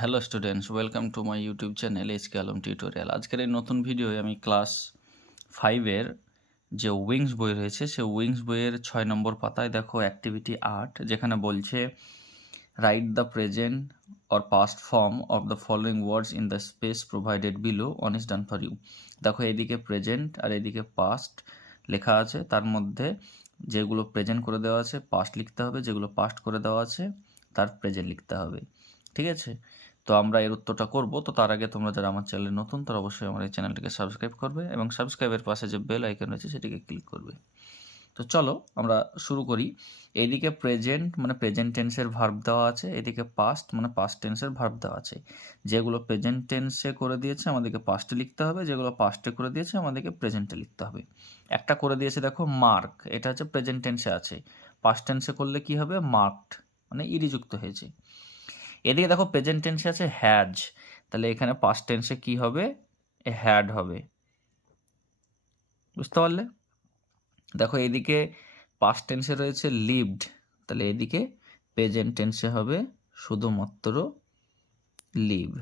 Hello students, welcome to my YouTube channel HK Alam tutorial. আজকের এই নতুন ভিডিওয়ে আমি ক্লাস 5-এর যে উইংস বই রয়েছে সে উইংস বইয়ের 6 নম্বর পাতায় দেখো অ্যাক্টিভিটি 8, যেখানে বলছে write the present or past form of the following words in the space provided below, one is done for you. দেখো এদিকে প্রেজেন্ট আর এদিকে পাস্ট লেখা আছে, তার মধ্যে যেগুলো প্রেজেন্ট করে দেওয়া আছে পাস্ট লিখতে হবে, যেগুলো পাস্ট করে দেওয়া আছে তার প্রেজেন্ট লিখতে হবে। ঠিক আছে, তো আমরা এর উত্তরটা করব। তো তার আগে তোমরা যারা আমার চ্যানেলে নতুন তারা অবশ্যই আমার এই চ্যানেলটিকে সাবস্ক্রাইব করবে এবং সাবস্ক্রাইবের পাশে যে বেল আইকন রয়েছে সেটিকে ক্লিক করবে। তো চলো আমরা শুরু করি। এইদিকে প্রেজেন্ট মানে প্রেজেন্ট টেন্সের ভার্ব দেওয়া আছে, এদিকে পাস্ট মানে পাস্ট টেন্সের ভার্ব দেওয়া আছে। যেগুলো প্রেজেন্ট টেন্সে করে দিয়েছে আমাদেরকে পাস্টে লিখতে হবে, যেগুলো পাস্টে করে দিয়েছে আমাদেরকে প্রেজেন্টে লিখতে হবে। একটা করে দিয়েছে দেখো মার্ক, এটা হচ্ছে প্রেজেন্ট টেন্সে আছে, পাস্ট টেন্সে করলে কি হবে মার্কড মানে ইরিযুক্ত হয়েছে। এদিকে দেখো প্রেজেন্ট টেন্সে আছে হ্যাজ, তাহলে এখানে পাস্ট টেন্সে কি হবে হ্যাড হবে। বুঝতে পারলে? দেখো এদিকে পাস্ট টেন্সে রয়েছে লিভড, তাহলে এদিকে প্রেজেন্ট টেন্সে হবে শুধুমাত্র লিভ।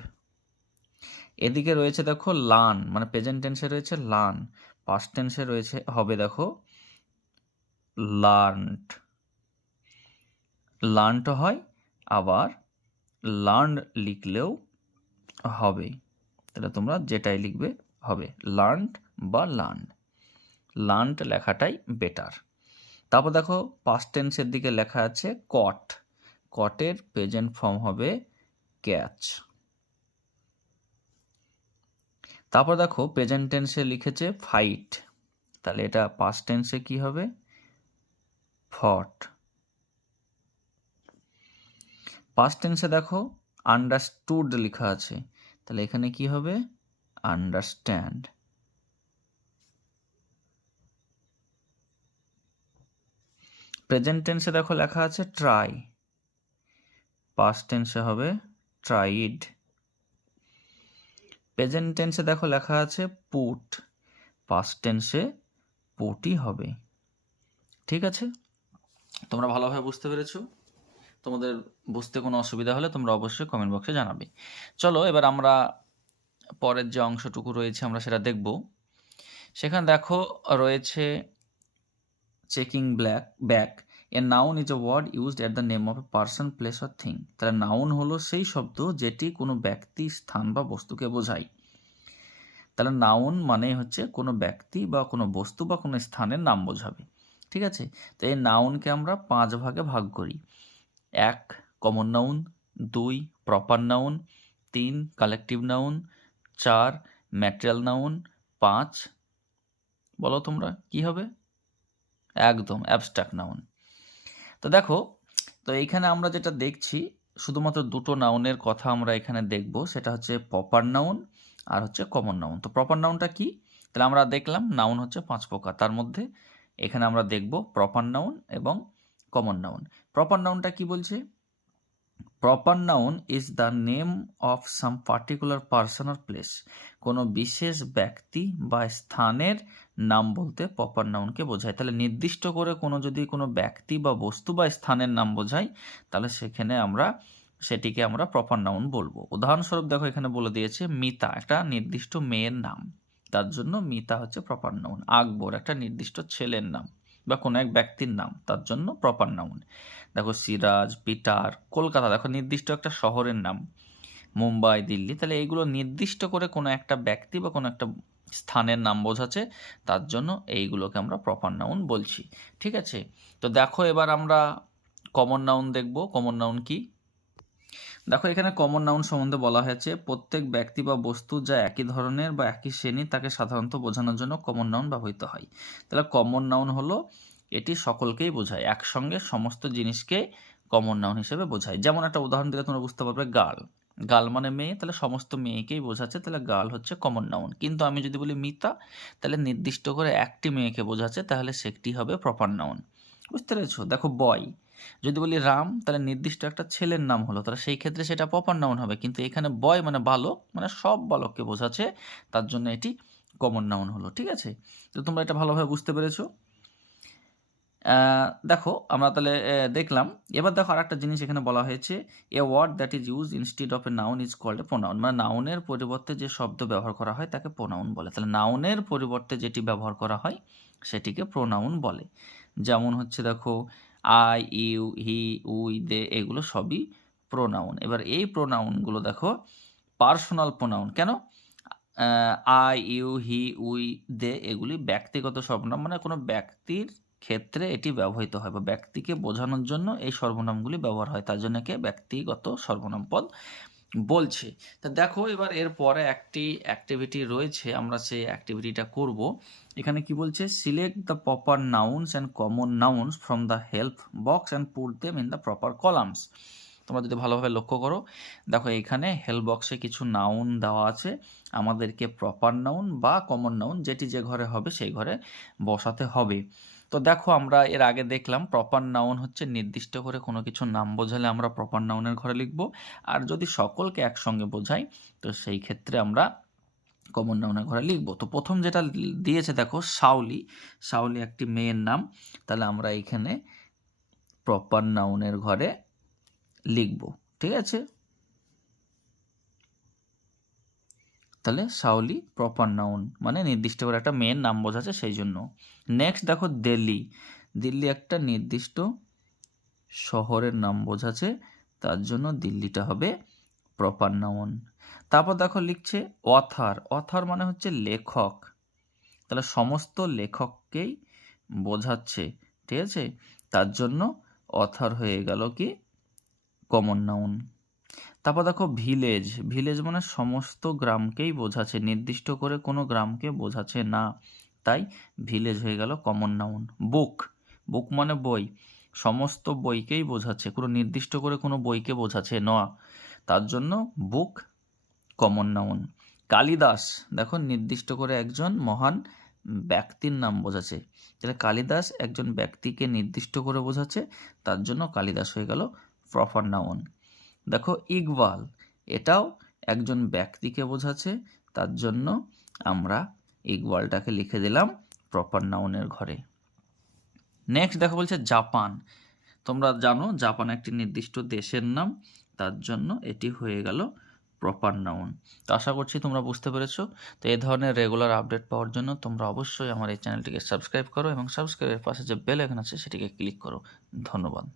এদিকে রয়েছে দেখো লার্ন মানে প্রেজেন্ট টেন্সে রয়েছে লার্ন, পাস্ট টেন্সে রয়েছে হবে দেখো লার্নড। লার্নড হয় আবার লার্ন লিখলেও হবে, তাহলে তোমরা যেটাই লিখবে হবে লার্নড বা লার্ন। Learned লেখাটাই better. তারপর দেখো পাস্ট টেন্সের দিকে লেখা আছে কট, কটের প্রেজেন্ট ফর্ম হবে ক্যাচ। তারপর দেখো প্রেজেন্ট টেন্সে লিখেছে ফাইট, তাহলে এটা পাস্ট টেন্সে কি হবে ফট। পাস্ট টেন্সে দেখো আন্ডারস্টুড লেখা আছে, তাহলে এখানে কি হবে আন্ডারস্ট্যান্ড। প্রেজেন্ট টেন্সে দেখো লেখা আছে ট্রাই, পাস্ট টেন্সে হবে ট্রাইড। প্রেজেন্ট টেন্সে দেখো লেখা আছে পুট, পাস্ট টেন্সে পুটই হবে। ঠিক আছে, তোমরা ভালোভাবে বুঝতে পেরেছো? তোমাদের বুঝতে কোনো অসুবিধা হলে তোমরা অবশ্যই কমেন্ট বক্সে জানাবে। চলো এবার আমরা পরের যে অংশটুকু রয়েছে আমরা সেটা দেখব। সেখানে দেখো রয়েছে checking back, a noun is a word used at the name of a person, place or thing. তাহলে নাউন হলো সেই শব্দ যেটি কোনো ব্যক্তি, স্থান বা বস্তুকে বোঝায়। তাহলে নাউন মানে হচ্ছে কোনো ব্যক্তি বা কোনো বস্তু বা কোনো স্থানের নাম বোঝাবে। ঠিক আছে, তো এই নাউনকে আমরা 5 ভাগে ভাগ করি। 1 common noun, 2 proper noun, 3 collective noun, 4 material noun, 5 বলো তোমরা কি হবে? একদম অ্যাবস্ট্রাক্ট নাউন। তো দেখো, তো এইখানে আমরা যেটা দেখছি শুধুমাত্র দুটো নাউনের কথা আমরা এখানে দেখব, সেটা হচ্ছে প্রপার নাউন আর হচ্ছে কমন নাউন। তো প্রপার নাউনটা কি? তাহলে আমরা দেখলাম নাউন হচ্ছে 5 প্রকার, তার মধ্যে এখানে আমরা দেখব প্রপার নাউন এবং কমন নাউন। প্রপার নাউনটা কি বলছে? Proper noun is the name of some particular person or place. কোনো বিশেষ ব্যক্তি বা স্থানের নাম বলতে প্রপার নাউনকে বোঝায়। তাহলে নির্দিষ্ট করে কোনো যদি কোনো ব্যক্তি বা বস্তু বা স্থানের নাম বোঝায় তাহলে সেটিকে আমরা প্রপার নাউন বলবো। উদাহরণস্বরূপ দেখো এখানে বলে দিয়েছে মিতা একটা নির্দিষ্ট মেয়ের নাম, তার জন্য মিতা হচ্ছে প্রপার নাউন। আকবর একটা নির্দিষ্ট ছেলের নাম বা কোনো এক ব্যক্তির নাম, তার জন্য প্রপার নাউন। দেখো সিরাজ, পিটার, কলকাতা দেখো নির্দিষ্ট একটা শহরের নাম, মুম্বাই, দিল্লি, তাহলে এইগুলো নির্দিষ্ট করে কোনো একটা ব্যক্তি বা কোনো একটা স্থানের নাম বোঝাচ্ছে, তার জন্য এইগুলোকে আমরা প্রপার নাউন বলছি। ঠিক আছে, তো দেখো এবার আমরা কমন নাউন দেখব। কমন নাউন কি? দেখো এখানে কমন নাউন সম্বন্ধে বলা হয়েছে প্রত্যেক ব্যক্তি বা বস্তু যা একই ধরনের বা একই শ্রেণীর তাকে সাধারণত বোঝানোর জন্য কমন নাউন ব্যবহৃত হয়। তাহলে কমন নাউন হলো এটি সকলকেই বোঝায়, একসঙ্গে সমস্ত জিনিসকে কমন নাউন হিসেবে বোঝায়। যেমন একটা উদাহরণ দিলে তোমরা বুঝতে পারবে গার্ল, গার্ল মানে মেয়ে, তাহলে সমস্ত মেয়েকেই বোঝাচ্ছে, তাহলে গার্ল হচ্ছে কমন নাউন। কিন্তু আমি যদি বলি মিতা, তাহলে নির্দিষ্ট করে একটি মেয়েকে বোঝাচ্ছে, তাহলে সেটি হবে প্রপার নাউন। বুঝতে পেরেছো? দেখো বয়, যদি বলি রাম, তাহলে নির্দিষ্ট একটা ছেলের নাম হলো, তাহলে সেই ক্ষেত্রে সেটা প্রপার নাউন হবে। কিন্তু এখানে বয় মানে বালক, মানে সব বালককে বোঝাচ্ছে, তার জন্য এটি কমন নাউন হলো। ঠিক আছে, তো তোমরা এটা ভালোভাবে বুঝতে পেরেছো? দেখো আমরা তাহলে দেখলাম। এবার দেখো আরেকটা জিনিস এখানে বলা হয়েছে, a word that is use instead of a noun is called a pronoun. মানে নাউনের পরিবর্তে যে শব্দ ব্যবহার করা হয় তাকে প্রোনাউন বলে। তাহলে নাউনের পরিবর্তে যেটি ব্যবহার করা হয় সেটিকে প্রোনাউন বলে। যেমন হচ্ছে দেখো আই, ইউ, হি, উই, দে, এগুলো সবই প্রোনাউন। এবার এই প্রোনাউনগুলো দেখো পার্সোনাল প্রোনাউন। কেন? আই, ইউ, হি, উই, দে এগুলি ব্যক্তিগত সর্বনাম, মানে কোনো ব্যক্তির ক্ষেত্রে এটি ব্যবহৃত হয় বা ব্যক্তিকে বোঝানোর জন্য এই সর্বনামগুলি ব্যবহার হয়, তার জন্য একে ব্যক্তিগত সর্বনাম পদ বলছে। তা দেখো এবার এর পরে একটি অ্যাক্টিভিটি রয়েছে, আমরা সেই অ্যাক্টিভিটিটা করব। এখানে কি বলছে, select the proper nouns and common nouns from the help box and put them in the proper columns. তোমরা যদি ভালোভাবে লক্ষ্য করো, দেখো এখানে হেল্প বক্সে কিছু নাউন দেওয়া আছে, আমাদেরকে প্রপার নাউন বা কমন নাউন যেটি যে ঘরে হবে সেই ঘরে বসাতে হবে। তো দেখো আমরা এর আগে দেখলাম প্রপার নাউন হচ্ছে নির্দিষ্ট করে কোনো কিছু নাম বোঝালে আমরা প্রপার নাউনের ঘরে লিখব, আর যদি সকলকে একসঙ্গে বোঝাই তো সেই ক্ষেত্রে আমরা কমন নাউনের ঘরে লিখব। তো প্রথম যেটা দিয়েছে দেখো শাওলি, শাওলি একটি মেয়ের নাম, তাহলে আমরা এখানে প্রপার নাউনের ঘরে লিখব। ঠিক আছে, তাহলে শাওলি প্রপার নাউন, মানে নির্দিষ্ট করে একটা মেয়ের নাম বোঝাচ্ছে সেই জন্য। নেক্সট দেখো দিল্লি, দিল্লি একটা নির্দিষ্ট শহরের নাম বোঝাচ্ছে, তার জন্য দিল্লিটা হবে প্রপার নাউন। তারপর দেখো লিখছে অথার, অথার মানে হচ্ছে লেখক, তাহলে সমস্ত লেখককেই বোঝাচ্ছে। ঠিক আছে, তার জন্য অথার হয়ে গেল কি কমন নাউন। তারপর দেখো ভিলেজ, ভিলেজ মানে সমস্ত গ্রামকেই বোঝাচ্ছে, নির্দিষ্ট করে কোনো গ্রামকে বোঝাচ্ছে না, তাই ভিলেজ হয়ে গেল কমন নাউন। বুক, বুক মানে বই, সমস্ত বইকেই বোঝাচ্ছে, কোনো নির্দিষ্ট করে কোনো বইকে বোঝাচ্ছে না, তার জন্য বুক কমন নাউন। কালিদাস, দেখো নির্দিষ্ট করে একজন মহান ব্যক্তির নাম বোঝাচ্ছে, তাহলে কালিদাস একজন ব্যক্তিকে নির্দিষ্ট করে বোঝাচ্ছে, তার জন্য কালিদাস হয়ে গেল প্রপার নাউন। দেখো ইকবাল, এটাও একজন ব্যক্তিকে বোঝাচ্ছে, তার জন্য আমরা ইকবালটাকে লিখে দিলাম প্রপার নাউনের ঘরে। নেক্সট দেখো বলছে জাপান, তোমরা জানো জাপান একটি নির্দিষ্ট দেশের নাম, তার জন্য এটি হয়ে গেল প্রপার নাউন। তো আশা করছি তোমরা বুঝতে পেরেছো। তো এই ধরনের রেগুলার আপডেট পাওয়ার জন্য তোমরা অবশ্যই আমার এই চ্যানেলটিকে সাবস্ক্রাইব করো এবং সাবস্ক্রাইবের পাশে যে বেল আইকন আছে সেটিকে ক্লিক করো। ধন্যবাদ।